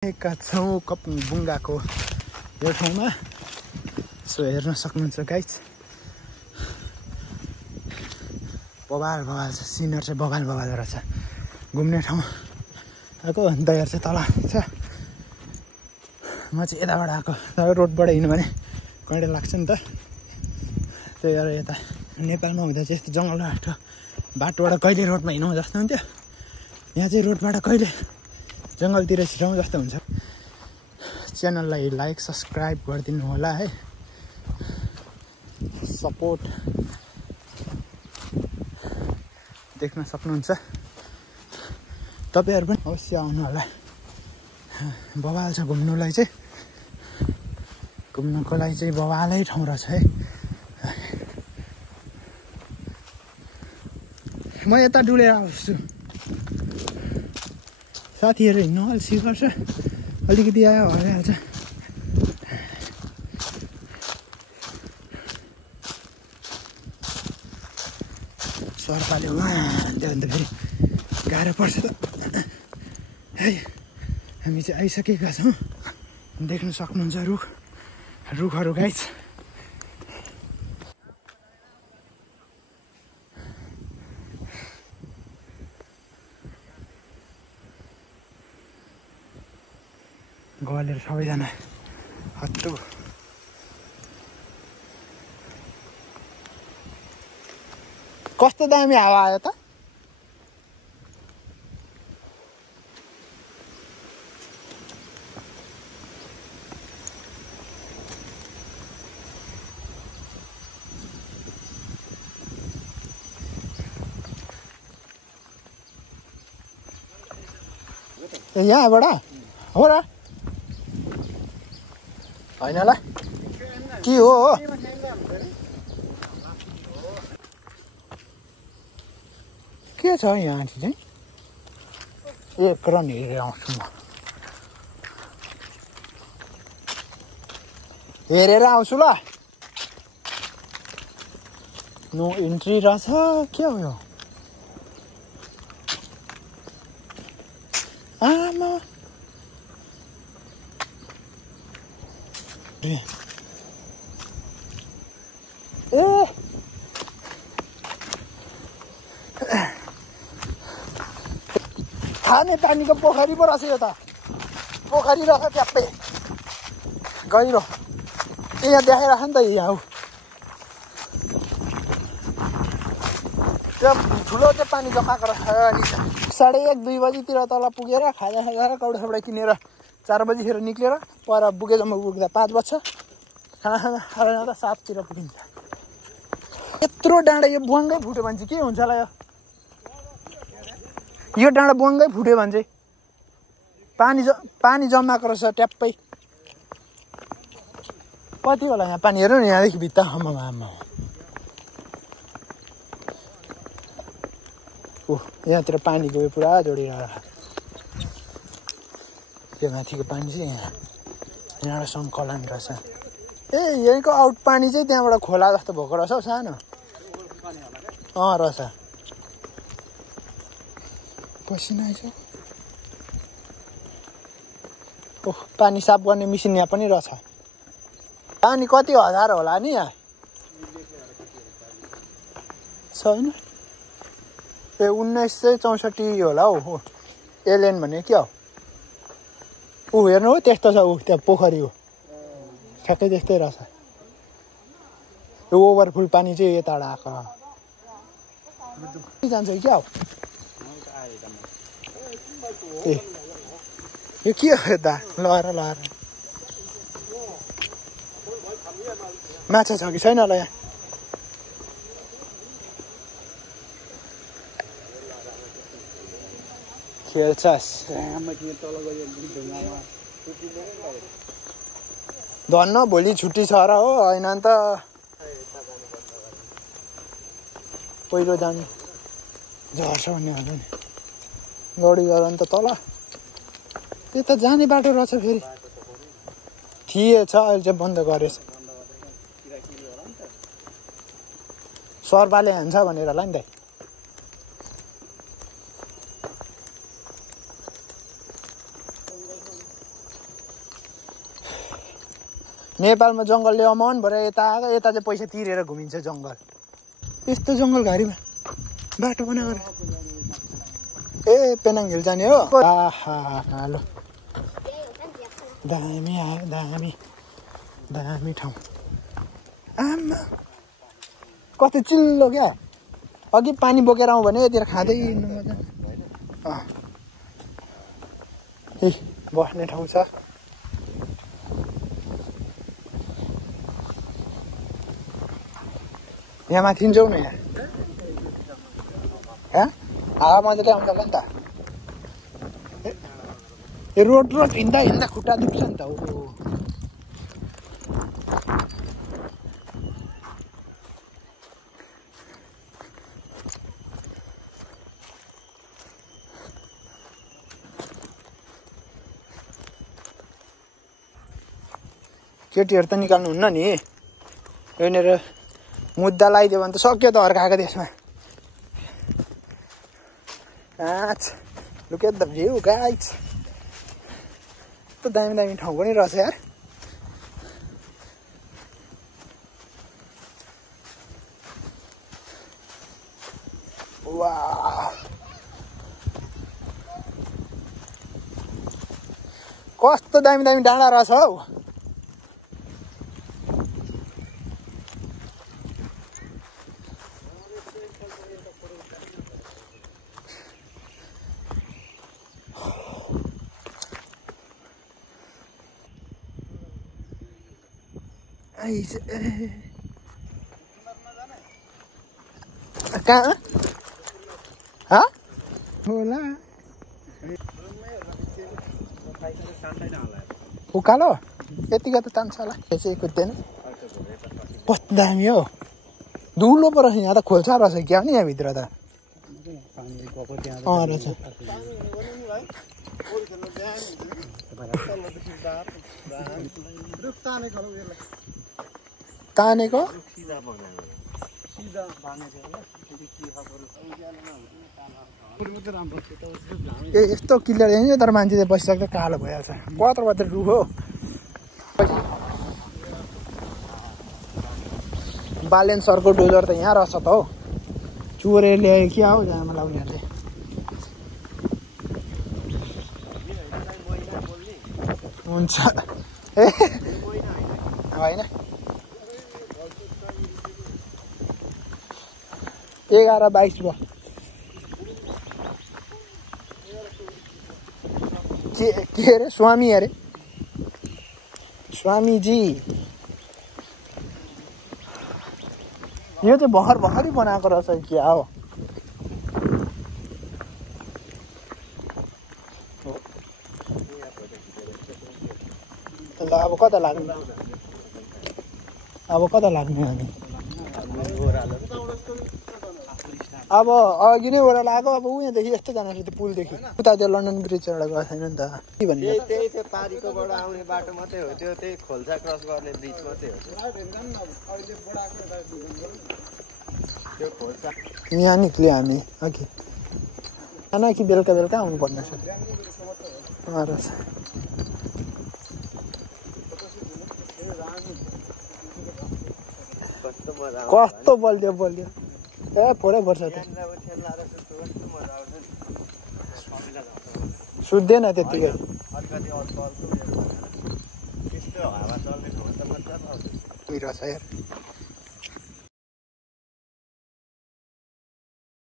छौँ बुङ्गाको यो ठाउँमा सो हेर्न सक्नुहुन्छ गाइज बबाल बबाल छ सिनर चाहिँ बबाल रहेछ घुम्ने ठाउँ आएको दयार चाहिँ तल छ म चाहिँ यताबाट आएको तपाईँ रोडबाट हिँड्यो भने कहिले लाग्छ नि त त्यही भएर यता नेपालमा हुँदा चाहिँ यस्तो जङ्गल बाटोबाट कहिले रोडमा हिँडौँ जस्तो हुन्थ्यो यहाँ चाहिँ रोडबाट कहिले जङ्गलतिर छिराउँ जस्तो हुन्छ च्यानललाई लाइक सब्सक्राइब गरिदिनु होला है सपोर्ट देख्न सक्नुहुन्छ तपाईहरु पनि अवश्य आउनु होला बवाल छ घुम्नुलाई चाहिँ घुम्नको लागि चाहिँ बवालै ठाउँ रहेछ है म यता डुलेर आउँछु साथीहरु हिँड्नु अल्छी गर्छ अलिकति आयो भइहाल्छ सर्पाले वहाँ त्यो अन्त फेरि गाह्रो पर्छ त है हामी चाहिँ आइसकेका छौँ देख्न सक्नुहुन्छ रुखहरू गाइज गलेर सबैजना हत्तु कस्तो दामी हावा आयो त यहाँबाट हो र हैन ल के हो के छ यहाँ चाहिँ एक रन हेरेर आउँछु म हेरेर आउँछु ल नो इन्ट्री रहेछ के हो यो आमा ए खाने पानीको पोखरी पो रहेछ यो त पोखरी रहेछ ट्याप्पै गहिरो यहाँ देखाइराख नि त यहाँ त्यो ठुलो चाहिँ पानी जमाएको रहेछ 1:30-2 बजीतिर तल पुगेर खाजा कौडा किनेर 4 बजीखेर निक्लेर पर बुगेजम्म पुग्दा 5 बज्छ खाना खाएर त 7 तिर पुगिन्छ यत्रो डाँडा यो बुवाङ्गै फुट्यो भने चाहिँ के हुन्छ होला यो डाँडा बुवाङ्गै फुट्यो भने चाहिँ पानी जमाएको रहेछ ट्याप्पै कति होला यहाँ पानी हेर्नु नि यहाँदेखि भित्ता आम्मा यहाँतिर पानी गयो पुरा जोडिरहेको त्यो माथिको पानी चाहिँ यहाँबाट सङ्कलन रहेछ ए यहीँको आउट पानी चाहिँ त्यहाँबाट खोला जस्तो भएको रहेछ हौ सानो रहेछ पसिना आइछ ओह पानी साफ गर्ने मिसिन यहाँ पनि रहेछ पानी कति हजार होला नि यहाँ छैन ए 1964 होला हौ एलेन भने के हो हेर्नु हो त्यस्तो छ त्यहाँ पोखरी हो ठ्याक्कै त्यस्तै रहेछ यो ओभरफुल पानी चाहिँ यताबाट आएको जान्छ क्या हो ए यो के हो यता लगाएर माछा छ कि छैन होला यहाँ खेल्छस् धन्न भोलि छुट्टी छ र हो होइन नि त पहिलो जानु झर्छ भन्ने भन्यो नि गडी गर नि त तल त्यता जाने बाटो रहेछ फेरि थिएछ अहिले चाहिँ बन्द गरेछ सर्पाले हान्छ भनेर होला नि त नेपालमा जङ्गलले अमाउन भएर यता आएको यता चाहिँ पैसा तिरेर घुमिन्छ जङ्गल यस्तो जङ्गल घारीमा बाटो बनाएर ए पेनाङ हिल जाने हो आहा लो दामी आयो दामी दामी ठाउँ आमा कति चिल्लो क्या अघि पानी बोकेर आउँ भने यतिर खाँदै हिँड्नु मजा ए बस्ने ठाउँ छ यहाँ माथि जाउँ न यहाँ हावा मजाले आउँछ होला नि त ए रोड हिँड्दा हिँड्दा खुट्टा दुख्छ नि त केटीहरू त निकाल्नु हुन्न नि यहाँनिर मुद्दा लगाइदियो भने त सक्यो त अर्काको देशमा look at the view guys यस्तो दामी दामी ठाउँ पनि रहेछ यार वाह कस्तो दामी दामी डाँडा रहेछ हौ कहाँ होला उकालो यतिको त तान्छ होला चाहिँ कुद्दैन कस्तो दामी हो धुलो पो रहेछ यहाँ त खोल्सा रहेछ क्या नि यहाँभित्र त रहेछ तानेको ए यस्तो क्लियर होइन तर मान्छे चाहिँ बसिसक्दा कालो भइहाल्छ कत्रो कत्रो रुख हो बालेन सरको डोजर त यहाँ रहेछ त हौ चोरेर ल्यायो क्या हौ जामा लाउनेहरूले हुन्छ ए होइन 11-22 भयो के अरे स्वामी अरे स्वामीजी यो चाहिँ भर्खर भर्खरै बनाएको रहेछ क्या हो ल अब कता लाग्ने हामी अब अघि नै ओह्रालो आएको अब उहाँदेखि यस्तो जानु त्यो पुलदेखि उता त्यो लन्डन ब्रिज एउटा गएको छैन नि त के भन्ने त्यही त्यो पारीकोबाट आउने बाटो मात्रै हो त्यो त्यही खोल्सा क्रस गर्ने ब्रिज मात्रै हो त्यो खोल्सा यहाँ निक्ल्यो हामी अघि खाना कि बेलुका बेलुका आउनु पर्ने छ कस्तो बलियो ए फोरै पर्छ त सुत्दैन त्यतिकै त्यस्तो हावा चल्ने ठाउँ त मजा आउँछ कुहिरहेछ यार